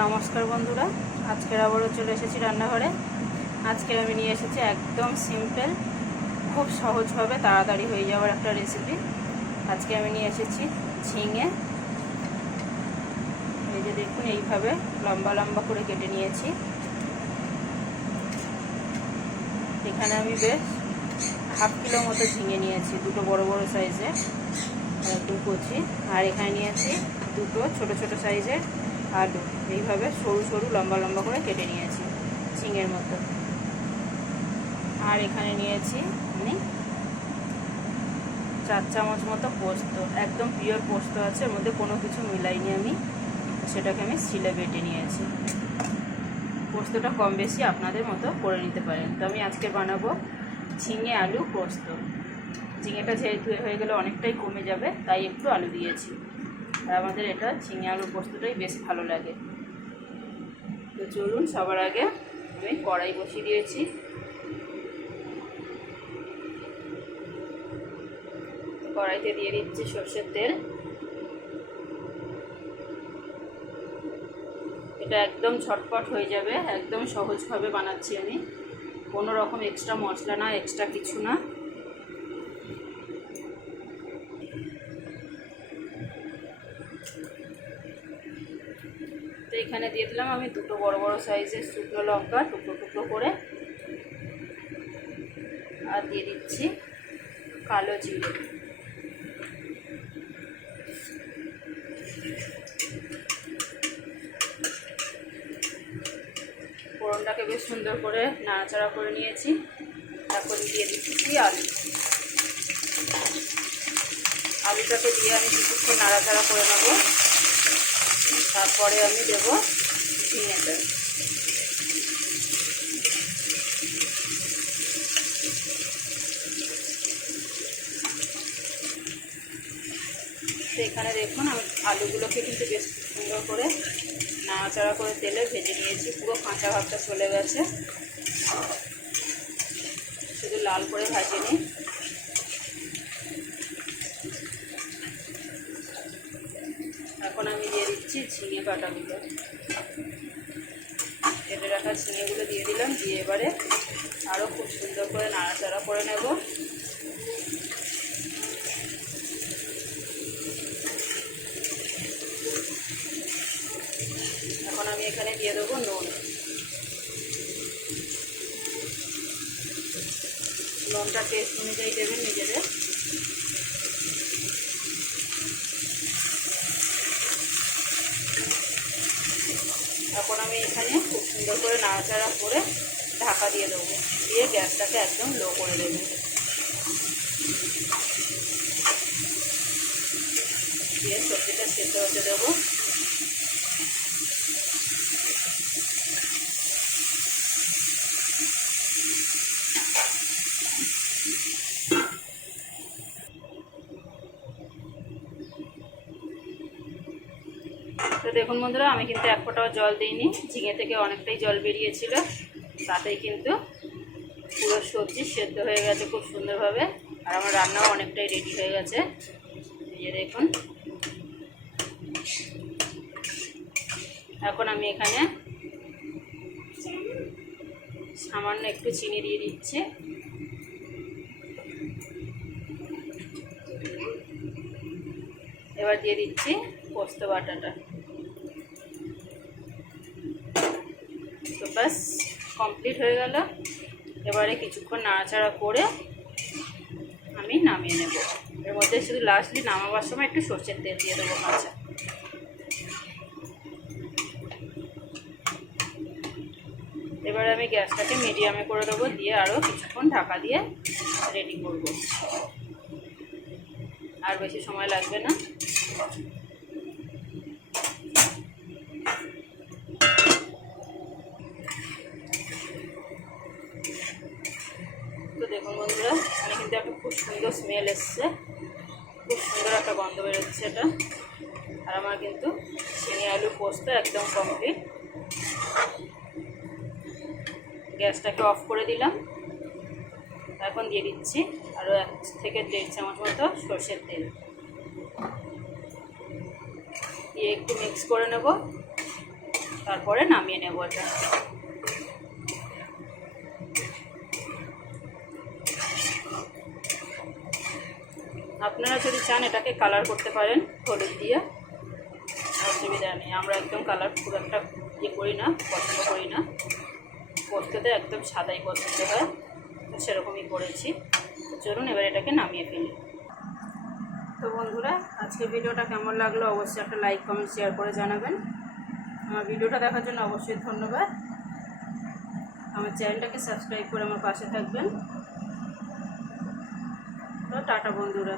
নমস্কার বন্ধুরা, আজকের আবারও চলে এসেছি রান্নাঘরে। আজকে আমি নিয়ে এসেছি একদম সিম্পল, খুব সহজভাবে তাড়াতাড়ি হয়ে যাওয়ার একটা রেসিপি। আজকে আমি নিয়ে এসেছি ঝিঙে। এই যে দেখুন, এইভাবে লম্বা লম্বা করে কেটে নিয়েছি। এখানে আমি বেশ হাফ কিলো মতো ঝিঙে নিয়েছি, দুটো বড় বড় সাইজের একদম কচি। আর এখানে নিয়েছি দুটো ছোট ছোট সাইজের আলু, এইভাবে সরু সরু লম্বা লম্বা করে কেটে নিয়েছি ঝিঙের মতো। আর এখানে নিয়েছি আমি 4 চামচ মতো পোস্ত, একদম পিওর পোস্ত আছে, এর মধ্যে কোনো কিছু মিলাইনি আমি, সেটাকে আমি শিলে বেটে নিয়েছি। পোস্তটা কম বেশি আপনাদের মতো করে নিতে পারেন। তো আমি আজকে বানাবো ঝিঙে আলু পোস্ত। ঝিঙেটা যেহেতু হয়ে গেলে অনেকটাই কমে যাবে, তাই একটু আলু দিয়েছি। আর আমাদের এটা ঝিঙে আলু পোস্তটাই বেশ ভালো লাগে। তো চলুন, সবার আগে আমি কড়াই বসিয়ে দিয়েছি। কড়াইতে দিয়ে দিচ্ছি সরষের তেল। এটা একদম ঝটপট হয়ে যাবে, একদম সহজভাবে বানাচ্ছি আমি, কোনো রকম এক্সট্রা মশলা না, এক্সট্রা কিছু না। তো এখানে দিয়ে দিলাম আমি দুটো বড় বড় সাইজের শুকনো লঙ্কা টুকরো টুকরো করে। আর দিয়ে দিচ্ছি কালো জিরে। ফোড়নটাকে বেশ সুন্দর করে নাড়াচাড়া করে নিয়েছি। এখন দিয়ে দিচ্ছি আলু। আলুটাকে দিয়ে আমি কিছুক্ষণ নাড়াচাড়া করে নেব। তারপরে আমি দেব ঝিঙেটা। তো এখানে দেখুন, আমি আলুগুলোকে কিন্তু বেশ সুন্দর করে নাড়াচাড়া করে তেলে ভেজে নিয়েছি। পুরো কাঁচা ভাবটা চলে গেছে, শুধু লাল করে ভাজিনি। এখন আমি দিয়ে দিচ্ছি ঝিঙে বাটাগুলো। কেটে রাখা ঝিঙেগুলো দিয়ে দিলাম, দিয়ে এবারে আরও খুব সুন্দর করে নাড়াচাড়া করে নেব। এখন আমি এখানে দিয়ে দেবো নুন। নুনটা টেস্ট অনুযায়ী দেবেন নিজেদের। এখন আমি এখানে খুব সুন্দর করে নাড়াচাড়া করে ঢাকা দিয়ে দেবো, দিয়ে গ্যাসটাকে একদম লো করে দেবো। দিয়ে সবজিটা সেদ্ধ হতে দেবো। তো দেখুন বন্ধুরা, আমি কিন্তু এক ফোঁটাও জল দিইনি, ঝিঙে থেকে অনেকটাই জল বেরিয়েছিল, তাতেই কিন্তু পুরো সবজি সেদ্ধ হয়ে গেছে খুব সুন্দরভাবে। আর আমার রান্নাও অনেকটাই রেডি হয়ে গেছে। এই যে দেখুন, এখন আমি এখানে সামান্য একটু চিনি দিয়ে দিচ্ছি। এবার দিয়ে দিচ্ছি পোস্ত বাটাটা। তো ব্যাস কমপ্লিট হয়ে গেল। এবারে কিছুক্ষণ নাড়াচাড়া করে আমি নামিয়ে নেব। এর মধ্যে শুধু লাস্টলি নামাবার সময় একটু সরষের তেল দিয়ে দেবো কাঁচা। এবারে আমি গ্যাসটাকে মিডিয়ামে করে দেবো, দিয়ে আরও কিছুক্ষণ ঢাকা দিয়ে রেডি করব। আর বেশি সময় লাগবে না। তো দেখুন বন্ধুরা, এখানে কিন্তু একটা খুব সুন্দর স্মেল এসছে, খুব সুন্দর একটা গন্ধ বেরোচ্ছে এটা। আর আমার কিন্তু ঝিঙে আলু পোস্ত একদম কমপ্লিট। গ্যাসটাকে অফ করে দিলাম। এখন দিয়ে দিচ্ছি আরও 1 থেকে 1.5 চামচ মতো সরষের তেল, দিয়ে একটু মিক্স করে নেব। তারপরে নামিয়ে নেব এটা। আপনারা যদি চান এটাকে কালার করতে পারেন হলুদ দিয়ে, অসুবিধা নেই। আমরা একদম কালার খুব একটা করি না, পছন্দ করি না। পোস্ততে একদম সাদাই পছন্দ হয়, সেরকমই করেছি। চলুন এবার এটাকে নামিয়ে ফেলি। তো বন্ধুরা, আজকে ভিডিওটা কেমন লাগলো অবশ্যই একটা লাইক কমেন্ট শেয়ার করে জানাবেন। আমার ভিডিওটা দেখার জন্য অবশ্যই ধন্যবাদ। আমার চ্যানেলটাকে সাবস্ক্রাইব করে আমার পাশে থাকবেন। তো টাটা বন্ধুরা।